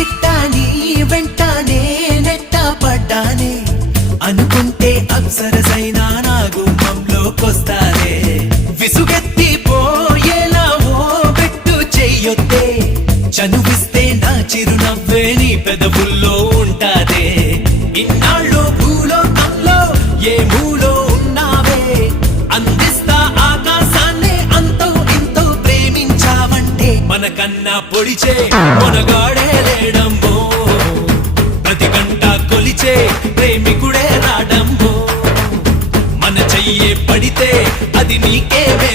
సిట్టాని వెంటానే నెట్ట పడ్డానే అనుకుంటే అప్సరసైనా నా గుమ్మంలోకొస్తానే విసుగెత్తి పోయేలా ఓ పెట్టు చెయ్యొద్దే చనువిస్తే నా చిరునవ్వే నీ పెదవుల్లో ఉంటాదే ఇన్నాళ్ళు భూలోకంలో ఏ మూలో ఉన్నావే అందిస్తా ఆకాశాన్నే అంతో ఇంతో ప్రేమించావంటే మనకన్నా పొడిచే మనగాడే లేడమ్మో ప్రతి గంట కొలిచే ప్రేమికుడే రాడమ్మో మన చెయ్యే పడితే అది నీకే